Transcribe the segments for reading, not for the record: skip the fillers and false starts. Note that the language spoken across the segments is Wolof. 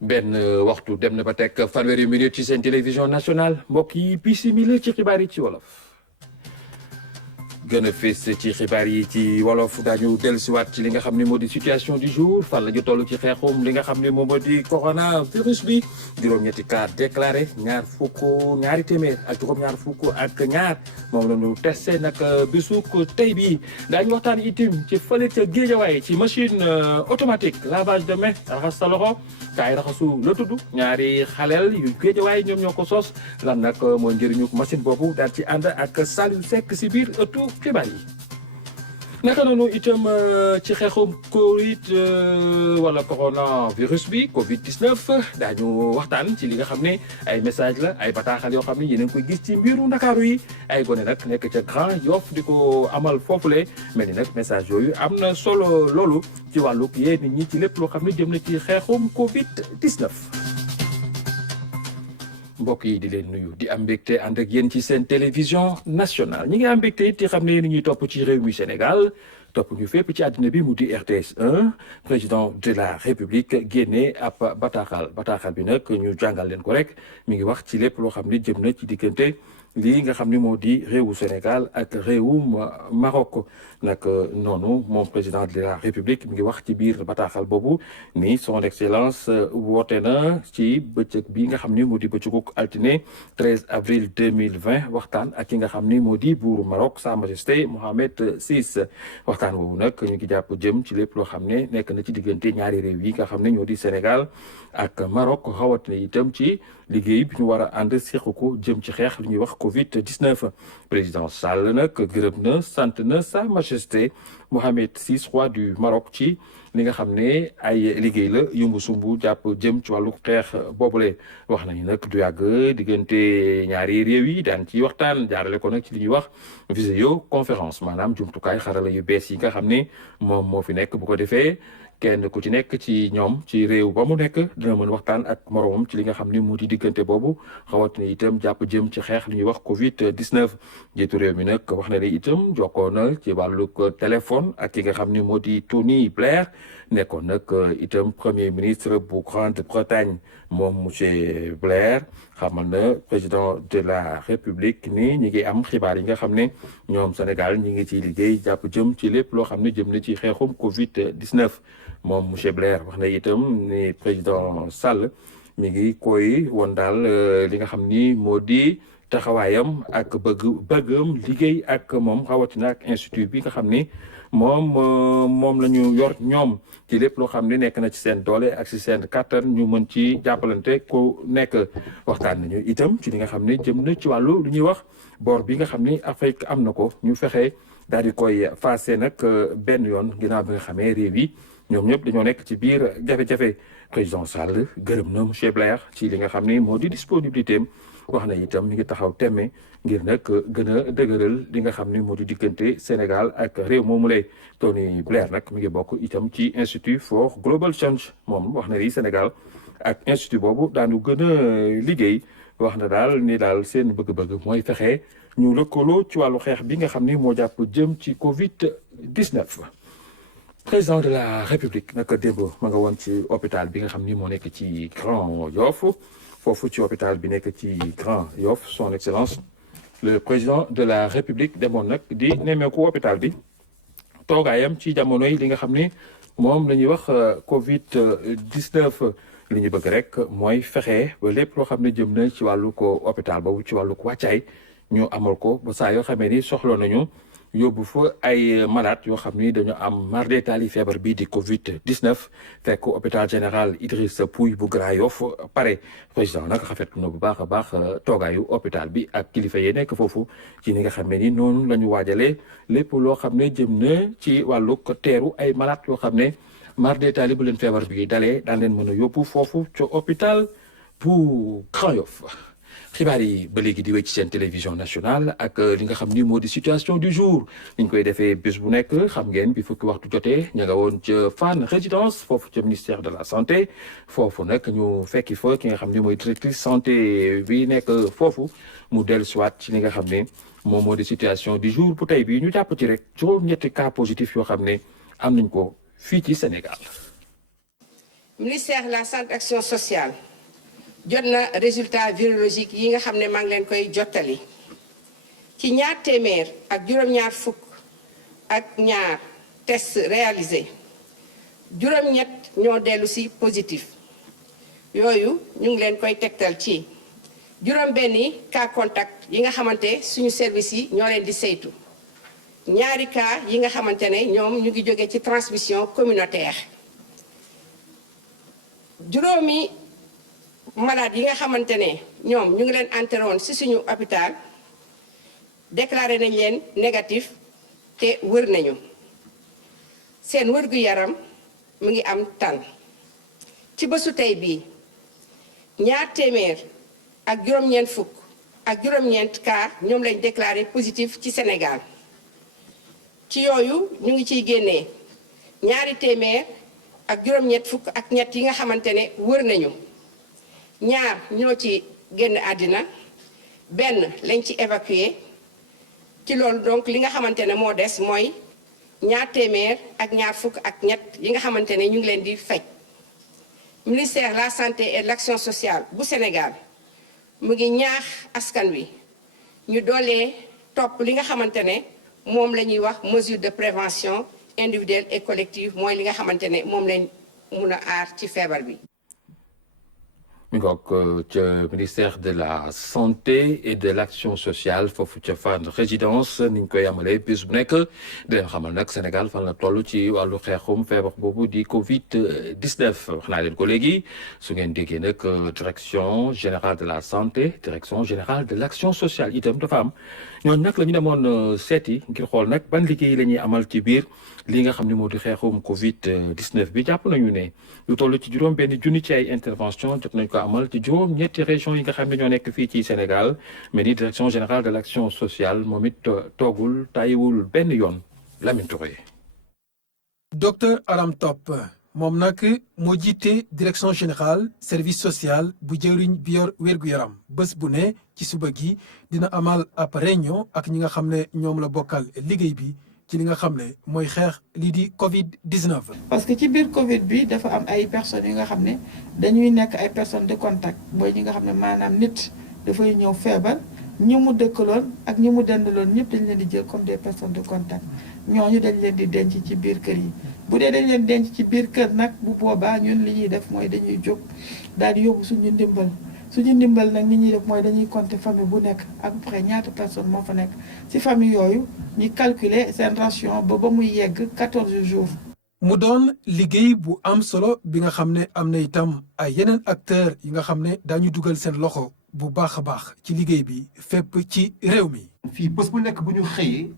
benn waxtu dem na ba teg fanweeri minute ci seen télévision nationale mbokk yi bisimila ci xibaar yi ci wolof. gën a fës ci xibaar yi ci wolof daañu dellusiwaat ci li nga xam ne moo di situation du jour fan la ñu toll ci xeexum li nga xam ne moom moo di coronavirus bi juróom-ñetti cas déclaré ñaari téeméer ak juróom-ñaar fukk ak ñaar moom la ñu testé nag bisuk tey bii daañu waxtaan itam ci fële ca Géejawaay ci machine automatique lavage de main raxas sa loxo kaay raxasu la tudd ñaari xaleel yu Géejawaay ñoom ñoo ko sos lan nag mooy njëriñu machine boobu daal ci ànd ak Saliou Seck si biir ëttu xibaar yi naka noonu itam ci xeexum Covid wala coronavirus bi Covid 19 daañu waxtaan ci li nga xam ne ay message la ay bataaxal yoo xam ne yéen a ngi koy gis ci mbiru Ndakaaru yi ay gone nag nekk ca Grand Yoff di ko amal foofule mel ni nag message yooyu am na solo loolu ci wàllu yee nit ñi ci lépp loo xam ne jëm na ci xeexum Covid 19. mbokk yi di leen nuyu di am mbégte ànd ak yéen ci seen télévision nationale ñi ngi am mbégte it xam ne yéen ñuy topp ci réew mi Sénégal topp ñu fépp ci àddina bi mu di RTS 1 président de la République génne ab bataaxal bi nag ñu jàngal leen ko rek mi ngi wax ci lépp loo xam ne jëm na ci diggante lii nga xam ne moo di réewu Sénégal ak réewum Maroc nag noonu moom président de la République mi ngi wax ci biir bataaxal boobu ni son excellence woote na ci bëccëg bi nga xam ni moo di bëccëguk altine 13 avril 2020 waxtaan ak ki nga xam ni moo di buuru Maroc Sa Majesté Mohammed VI waxtaan woowu nag ñu ngi jàpp jëm ci lépp loo xam ne nekk na ci diggante ñaari réew yi nga xam ne ñoo di Sénégal ak Maroc rawatina itam ci liggéey bi ñu war a ànd seq ko jëm ci xeex li ñuy wax Covid 19 président Sall nag gërëm na sant na Sa Majesté Mohammed VI roi du Maroc ci li nga xam ne ay liggéey la yumbu sumbu jàpp jëm ci wàllu xeex boobule wax nañu nag du yàgg diggante ñaari réew yi daan ci waxtaan jaarale ko nag ci li ñuy wax visio conférence maanaam jumtukaay xarala yu bees yi nga xam ne moom moo fi nekk bu ko defee kenn ku ci nekk ci ñoom ci réew ba mu nekk dina mën waxtaan ak moroomam ci li nga xam ni mu di diggante boobu xawatina itam jàpp jëm ci xeex li ñuy wax Covid 19 jiitu réew mi nag wax na ne itam jokkoo na ci wàllug téléphone ak ki nga xam ni moo di Tony Blair nekkoon nag itam premier ministre bu Grande-Bretagne moom monsieur Blair xamal na président de la République ni ñi ngi am xibaar yi nga xam ne ñoom Sénégal ñi ngi ciy liggéey jàpp jëm ci lépp loo xam ne jëm na ci xeexum Covid 19 moom monsieur Blair wax na itam ni président Sall mi ngi koy won daal li nga xam ni moo di taxawaayam ak bëggam liggéey ak moom rawatina ak institut bi nga xam ni moom la ñu yor ñoom ci lépp loo xam ne nekk na ci seen doole ak ci seen kàttan ñu mën ci jàppalante ku nekk waxtaan nañu itam ci li nga xam ne jëm na ci wàllu lu ñuy wax bor bi nga xam ni Afrique am na ko ñu fexe daal di koy faase nag benn yoon ginnaaw bi nga xamee réew yi ñoom ñëpp dañoo nekk ci biir jafe-jafe président Sall gërëm na monsieur Blair ci li nga xam ni moo di disponibilité am wax na itam mi ngi taxaw temme ngir nag gën a dëgëral li nga xam ni moo di diggante Sénégal ak réew moomu lay Tony Blair nag mi ngi bokk itam ci Institute for Global Change moom wax na ni Sénégal ak institut boobu daanu gën a liggéey wax na daal ni daal seen bëgg-bëgg mooy fexe ñu lëkkaloo ci wàllu xeex bi nga xam ni moo jàpp jëm ci Covid 19. président de la République naka démb ma nga woon ci hôpital bi nga xam ni moo nekk ci Grand Yoff foofu ci hôpital bi nekk ci Grand Yoff son excellence le président de la République demoon nag di nemmeeku hôpital bi toogaayam ci jamono yi li nga xam ni moom la ñuy wax Covid 19 li ñu bëgg rek mooy fexe ba lépp loo xam ne jëm na ci wàllu ko hôpital boobu ci wàllu ko wàccaay ñu amal ko ba saa yoo xamee ni soxla nañu yóbbu fa ay malade yoo xam ni dañu am mardetali feebar bii di Covid 19 fekk hôpital général Idrissa Pouye bu Grand Yoff pare président nag rafetlu na bu baax a baax toogaayu hôpital bi ak kilifa yi nekk foofu ci ni nga xam ne ni noonu la ñu waajalee lépp loo xam ne jëm na ci wàllu teeru ay malade yoo xam ne mardetali bu leen feebar bi dalee daan leen mën a yóbbu foofu ci hôpital bu Grand Yoff xibaar yi ba léegi di wéy ci seen télévision nationale ak li nga xam ni moo di situation du jour ni ñu koy defee bés bu nekk xam ngeen bi fukki waxtu jotee ña nga woon ca Fann résidence foofu ca ministère de la santé foofu nag ñu fekki fa ki nga xam ni mooy directrice santé bi nekk foofu mu dellu siwaat ci li nga xam ne moom moo di situation du jour bu tey bi ñu jàpp ci rek juróom-ñetti cas positif yoo xam ne am nañ ko fii ci Sénégal. ministère de la santé action sociale jot na résultat virologique yi nga xam ne maa ngi leen koy jottali ci ñaar téeméer ak juróom-ñaar fukk ak ñaar test réalisé juróom-ñett ñoo dellu si positif yooyu ñu ngi leen koy tegtal ci juróom-benni cas contact yi nga xamante suñu service yi ñoo leen di saytu ñaari cas yi nga xamante ne ñoom ñu ngi jóge ci transmission communautaire juróomi malade yi nga xamante ne ñoom ñu ngi leen enterré woon ci suñu hôpital déclaré nañ leen négatif te wër nañu seen wër-gu-yaram mu ngi am tan ci bésu tey bii ñaar téeméer ak juróom-ñeent fukk ak juróom-ñeent cas ñoom lañ déclaré positif ci Sénégal ci yooyu ñu ngi ciy génnee ñaari téeméer ak juróom-ñett fukk ak ñett yi nga xamante ne wër nañu ñaar ñoo ci génn àddina benn lañ ci évacué ci loolu donc li nga xamante ne moo des mooy ñaar téeméer ak ñaar fukk ak ñett yi nga xamante ne ñu ngi leen di faj ministère de la santé et de l'action sociale bu Sénégal mu ngi ñaax askan wi ñu doolee topp li nga xamante ne moom la ñuy wax mesure de prévention individuelle et collective mooy li nga xamante ne moom lañ mun a aar ci feebar bi. mi ngoog ca ministère de la santé et de l'action sociale foofu ca Fann résidence ni ñu koy amalee bis bu nekk di leen xamal nag Sénégal fan la toll ci wàllu xeexum feebar boobu di Covid 19 wax naa leen ko léegi su ngeen déggee nag direction générale de la santé direction générale de l'action sociale itam dafa am ñooñu nag la ñu demoon seeti ngir xool nag ban liggéey la ñuy amal ci biir li nga xam ne moo di xeexum Covid 19 bi jàpp nañu ne lu toll ci juróom benn junni ci ay intervention jot nañ ko amal ci juróom ñetti région yi nga xam ne ñoo nekk fii ci Sénégal mais ni direction générale de l'action sociale moom it toogul tàyyiwul benn yoon Lamine Touré. docteur Aram Top moom nag moo jiite direction générale service social bu jëwriñ bi yor wér-gu-yaram bés bu ne ci suba gi dina amal ab réunion ak ñi nga xam ne ñoom la bokkal liggéey bi ci li nga xam ne mooy xeex lii di Covid 19. parce que ci biir Covid bi dafa am ay personnes yi nga xam ne dañuy nekk ay personnes de contact mooy ñi nga xam ne maanaam nit dafay ñëw feebar ñi mu dëkkaloon ak ñi mu dendaloon ñëpp dañ leen di jël comme des personnes de contact ñooñu dañ leen di denc ci biir kër yi. bu dee dañ leen denc ci biir kër nag bu boobaa ñun li ñuy def mooy dañuy jóg daal di yóbbu suñu ndimbal nag li ñuy def mooy dañuy compter famille bu nekk à peu près ñaata personne moo fa nekk ci famille yooyu ñu calculer seen ration ba muy yegg 14 jours. mu doon liggéey bu am solo bi nga xam ne am na itam ay yeneen acteurs yi nga xam ne daañu dugal seen loxo bu baax a baax ci liggéey bi fépp ci réew mi. fii bés bu nekk bu ñu xëyee.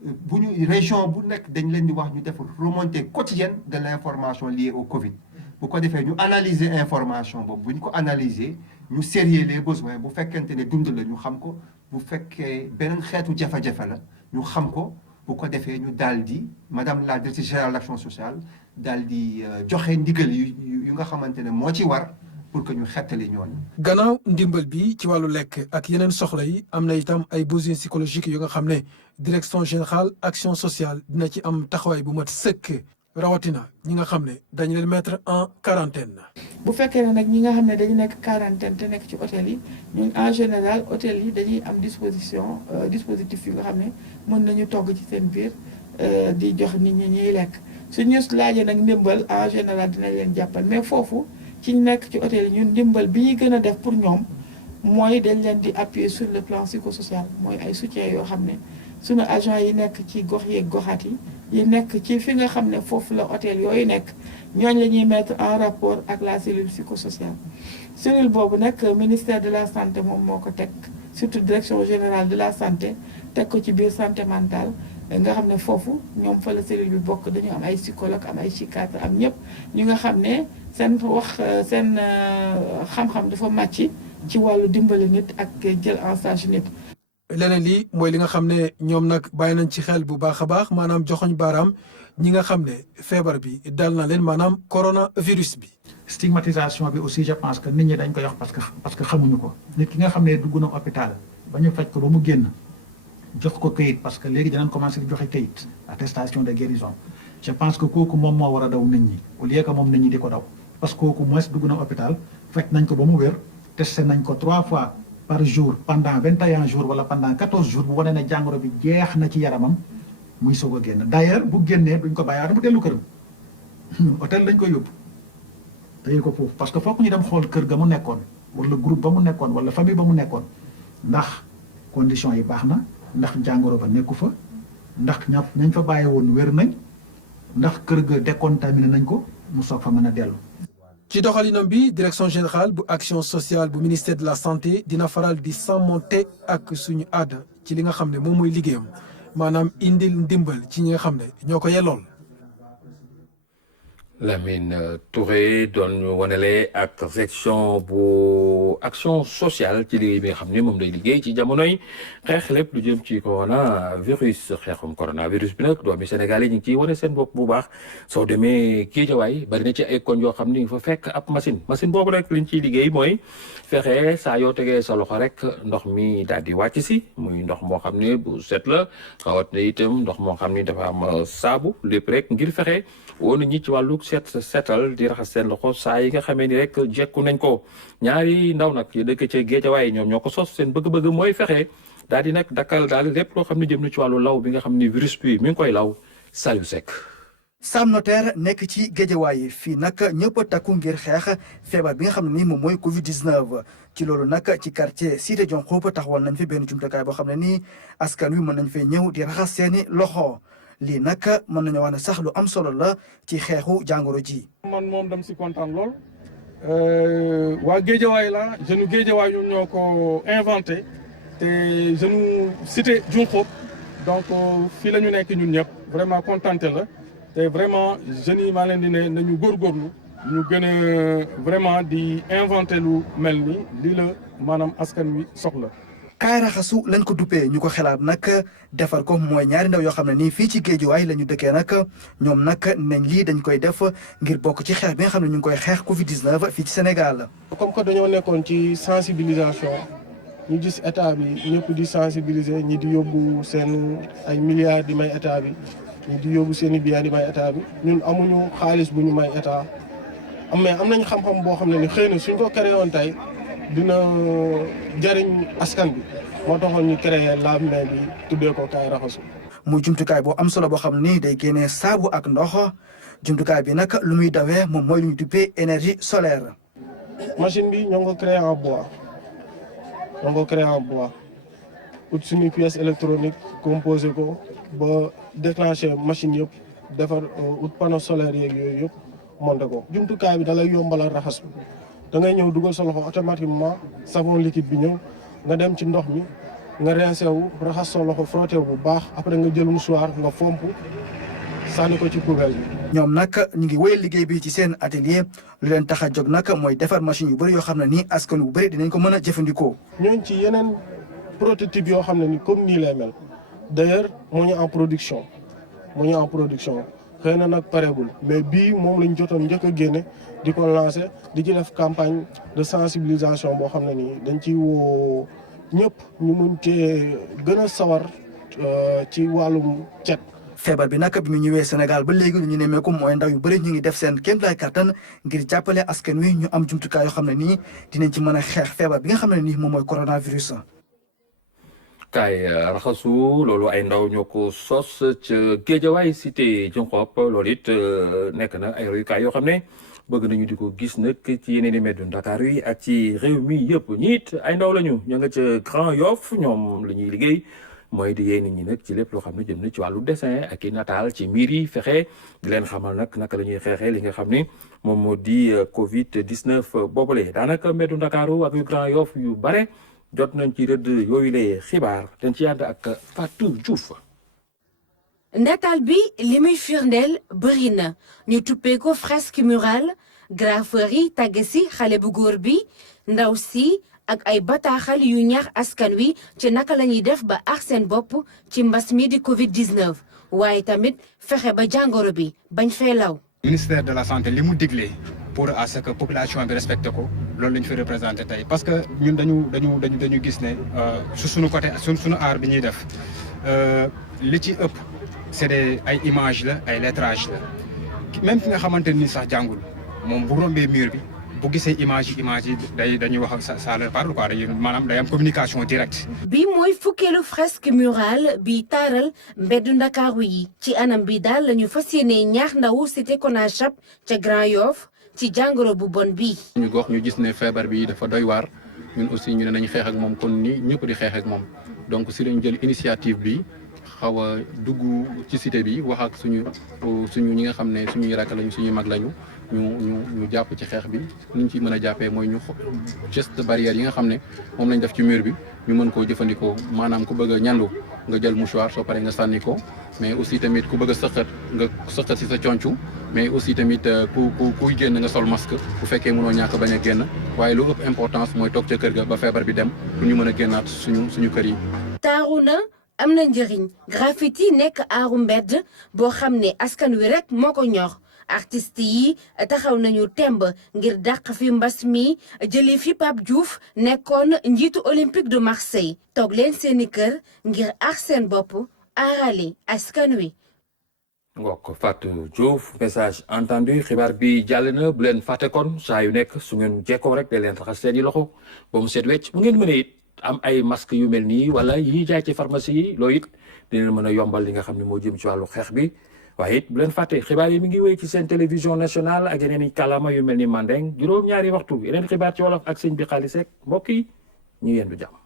bu ñu région bu nekk dañ leen di wax ñu def remontée quotidienne de l'information liée au Covid bu ko defee ñu analyser information boobu bu ñu ko analyser ñu sérier les besoins bu fekkente ne dund la ñu xam ko bu fekkee beneen xeetu jafe-jafe la ñu xam ko bu ko defee ñu daal di madame la directrice générale de l'action sociale daal di joxe ndigal yu nga xamante ne moo ci war pour que ñu xettali ñooñu. gannaaw ndimbal bi ci wàllu lekk ak yeneen soxla yi am na itam ay besoins psychologiques yu nga xam ne direction générale action sociale dina ci am taxawaay bu mat sëkk rawatina ñi nga xam ne dañu leen mettre en quarantaine. bu fekkee ne nag ñi nga xam ne dañu nekk quarantaine te nekk ci hôtel yi ñun en général hôtel yi dañuy am dispositif yu nga xam ne mën nañu togg ci seen biir di jox nit ñi ñuy lekk suñu laajee nag ndimbal en général dinañ leen jàppal mais foofu. ci nekk ci hôtel yi ñun ndimbal bi ñuy gën a def pour ñoom mooy dañ leen di appuyer sur le plan psychosocial mooy ay soutien yoo xam ne suñu agent yi nekk ci gox yeeg goxaat yi nekk ci fi nga xam ne foofu la hôtel yooyu nekk ñooñ la ñuy mettre en rapport ak la cellule psychosociale cellule boobu nag ministère de la santé moom moo ko teg surtout direction générale de la santé teg ko ci biir santé mentale nga xam ne foofu ñoom fa la cellule bi bokk dañu am ay psychologue am ay psychiatre am ñëpp ñu nga xam ne seen xam-xam dafa màcc ci wàllu dimbali nit ak jël en charge nit. leneen lii mooy li nga xam ne ñoom nag bàyyi nañ ci xel bu baax a baax maanaam joxoñ baaraam ñi nga xam ne feebar bi dal na leen maanaam coronavirus bi. stigmatisation bi aussi je pense que nit ñi dañ koy wax parce que xamuñu ko nit ki nga xam ne dugg na hôpital ba ñu faj ko ba mu génn jox ko kayit parce que léegi dinañ commencé di joxe kayit attestation de guérison je pense que kooku moom moo war a daw nit ñi au lieu que moom nit ñi di ko daw parce que kooku moins dugg na hôpital fekk nañ ko ba mu wér testé nañ ko 3 fois par jour pendant 21 jours wala pendant 14 jours bu wane ne jàngoro bi jeex na ci yaramam muy soog a génn d'ailleurs bu génnee duñ ko bàyyiwaat mu dellu këram hôtel lañ koy yóbbu téye ko foofu parce que fokk ñu dem xool kër ga mu nekkoon wala groupe ba mu nekkoon wala famille ba mu nekkoon ndax condition yi baax na ndax jàngoro ba nekku fa ndax ñañ fa bàyyi woon wér nañ ndax kër ga décontaminé nañ ko mu soog fa mën a dellu. ci doxalinam bi direction générale bu action sociale bu ministère de la santé dina faral di sàmmonte ak suñu aada ci li nga xam ne moom mooy liggéeyam maanaam indil ndimbal ci ñi nga xam ne ñoo ko yellool. Lamine Touré doon wanale ak section bu action sociale ci liggéey bi nga xam ne moom lay liggéey ci jamonoy xeex lépp lu jëm ci coronavirus xeexum coronavirus bi nag doomi Sénégal yi ñu ngi ciy wane seen bopp bu baax soo demee Géejawaay bari na ci ay koñ yoo xam ni fa fekk ab machine boobu rek liñ ciy liggéey mooy fexe saa yoo tegee sa loxo rek ndox mi daal di wàcc si muy ndox moo xam ne bu set la xawat na itam ndox moo xam ni dafa am saabu lépp rek ngir fexe woon ñi ci wàllu setal di raxas seen loxo saa yi nga xamee ni rek jekku nañ ko ñaari ndaw nag yi dëkk ca Géejawaay ñoom ñoo ko sos seen bëgg-bëgg mooy fexe daal di nag dakkal daal lépp loo xam ne jëm na ci wàllu law bi nga xam ni virus bi mi ngi koy law Saliou Seck. Sam Notaire nekk ci Géejawaay fii nag ñëpp a takku ngir xeex feebar bi nga xam ne nii moom mooy Covid 19 ci loolu nag ci quartier Cité Diakhoumpa taxawal nañ fi benn jumtukaay boo xam ne nii askan wi mën nañ fee ñëw di raxas seeni loxo. lii nag mën nañu wax ne sax lu am solo la ci xeexu jàngoro ji. man moom dam si kontaan lool waa Géejawaay la jeune Géejawaay ñoom ñoo ko inventé te jeune Cité Diakhoumpa donc fii la ñu nekk ñun ñëpp vraiment kontaante la te vraiment jeunes yi maa leen di ne nañu góorgóorlu ñu gën a vraiment di inventé lu mel ni lii la maanaam askan wi soxla. kaay raxasu lañ ko duppee ñu ko xelaat nag defar ko mooy ñaari ndaw yoo xam ne nii fii ci Géejawaay la ñu dëkkee nag ñoom nag nañ lii dañ koy def ngir bokk ci xeex bi nga xam ne ñu ngi koy xeex Covid 19 fii ci Sénégal. comme que dañoo nekkoon ci sensibilisation ñu gis état bi ñëpp di sensibiliser ñi di yóbbu seen ay milliards di may état bi ñi di yóbbu seen i biens di may état bi ñun amuñu xaalis bu ñu may état mais am nañ xam-xam boo xam ne ni xëy na suñ ko créé woon tey dina jariñ askan bi moo taxoon ñu créé lave-mains bi tuddee ko kaay raxasu. muy jumtukaay boo am solo boo xam ni day génnee saabu ak ndox jumtukaay bi nag lu muy dawee moom mooy lu ñu duppee énergie solaire. machine bi ñoo ngi ko créé en bois ut suñu pièce électronique composé ko ba déclenché machine yëpp defar ut panneau solaire yeeg yooyu yëpp monté ko. jumtukaay bi da lay yombalal raxas da ngay ñëw dugal sa loxo automatiquement savon liquide bi ñëw nga dem ci ndox mi nga rincé wu raxas sa loxo frotté wu bu baax après nga jël mouchoir nga fomp sànni ko ci poubelle bi. ñoom nag ñu ngi wéyal liggéey bi ci seen atelier lu leen tax a jóg nag mooy defar machine yu bëri yoo xam ne nii askan wu bëri dinañ ko mën a jëfandikoo. ñooñ ci yeneen prototype yoo xam ne ni comme nii lay mel d'ailleurs moo ñu en production xëy na nag pareegul mais bii moom lañ jotoon njëkk a génne di ko lancé di ci def campagne de sensibilisation boo xam ne nii dañ ciy woo ñëpp ñu mun cee gën a sawar ci wàllum cet. feebar bi nag bi mu ñëwee Sénégal ba léegi lu ñu nemmeeku mooy ndaw yu bëri ñu ngi def seen kéemtalaay kattan ngir jàppale askan wi ñu am jumtukaay yoo xam ne nii dinañ ci mën a xeex feebar bi nga xam ne nii moom mooy coronavirus. kaay raxasu loolu ay ndaw ñoo ko sos ca Géejawaay Cité Diakhoumpa loolu it nekk na ay royukaay yoo xam ne bëgg nañu di ko gis nag ci yeneen i mbeddu Dakar yi ak ci réew mi yëpp ñiit ay ndaw lañu ña nga ca Grand Yoff ñoom la ñuy liggéey mooy di yee nit ñi nag ci lépp loo xam ne jëm na ci wàllu dessin ak i nataal ci miir yi fexe di leen xamal nag naka la ñuy xeexee li nga xam ne moom moo di Covid 19 boobule daanaka mbeddu Ndakaaru ak yu Grand Yoff yu bare. jot nañ ci rëdd yooyu lay xibaar dañ ci ànd ak Fatou Diouf. nataal bi li muy firndeel bëri na ñu tuppee ko fresque murale graffeur yi tàgge si xale bu góor bi ndaw si ak ay bataaxal yu ñaax askan wi ci naka la ñuy def ba aar seen bopp ci mbas mi di Covid 19 waaye tamit fexe ba jàngoro bi bañ fee law. ministère de la santé li mu digle pour à ce que population bi respecté ko loolu la ñu fi représenté tey parce que ñun dañu gis ne su suñu côté suñu aar bi ñuy def li ci ëpp c'est ay images la ay lettrage la même ki nga xamante ni sax jàngul moom bu rombee mur bi bu gisee image yi dañuy wax ak ça leur parle quoi dañuy maanaam day am communication directe. bi mooy fukkeelu fresque murale bi taaral mbeddu Ndakaaru yi ci anam bi daal lañu fas yéene ñaax ndawu cité Konachap ca Grand Yoff ci jàngoro bu bon bi. ñu gox ñu gis ne feebar bi dafa doy waar ñun aussi ñu ne nañ xeex ak moom kon ni ñëpp di xeex ak moom donc si lañ jël initiative bi xaw a dugg ci cité bi wax ak suñu ñi nga xam ne suñuy rakk lañu suñuy mag lañu ñu jàpp ci xeex bi ni ñu ci mën a jàppee mooy ñu geste barrière yi nga xam ne moom lañ def ci mur bi ñu mën koo jëfandikoo maanaam ku bëgg a ñandu nga jël mouchoir soo paree nga sànni ko mais aussi tamit ku bëgg a sëqat nga sëqat si sa concu mais aussi tamit kuy génn nga sol masque bu fekkee mënoo ñàkk bañ a génn waaye lu ëpp importance mooy toog ca kër ga ba feebar bi dem pour ñu mën a génnaat suñu kër yi. taaru na am na njëriñ graffiti nekk aaru mbedd boo xam ne askan wi rek moo ko ñor artistes yi taxaw nañu temb ngir dàq fi mbas mi jëlee fi Pape Diouf nekkoon njiitu Olympique de Marseille toog leen seeni kër ngir aar seen bopp aarale askan wi. ngok Fatou Diouf message entendu xibaar bi jàll na bu leen fàtte kon saa yu nekk su ngeen jekkoo rek da leen raxas seeni loxo ba mu set wecc bu ngeen mënee it am ay masque yu mel nii wala yi jaay ci pharmacie yi loolu it dina mën a yombal li nga xam ne moo jëm ci wàllu xeex bi waaye it bu leen fàtte xibaar yi mi ngi wéy ci seen télévision nationale ak yeneen i kàllaama yu mel ni Mandeng juróom-ñaari waxtu yeneen xibaar ci wolof ak sëñ bi xaalis rek mbokk yi ñu yendu jàmm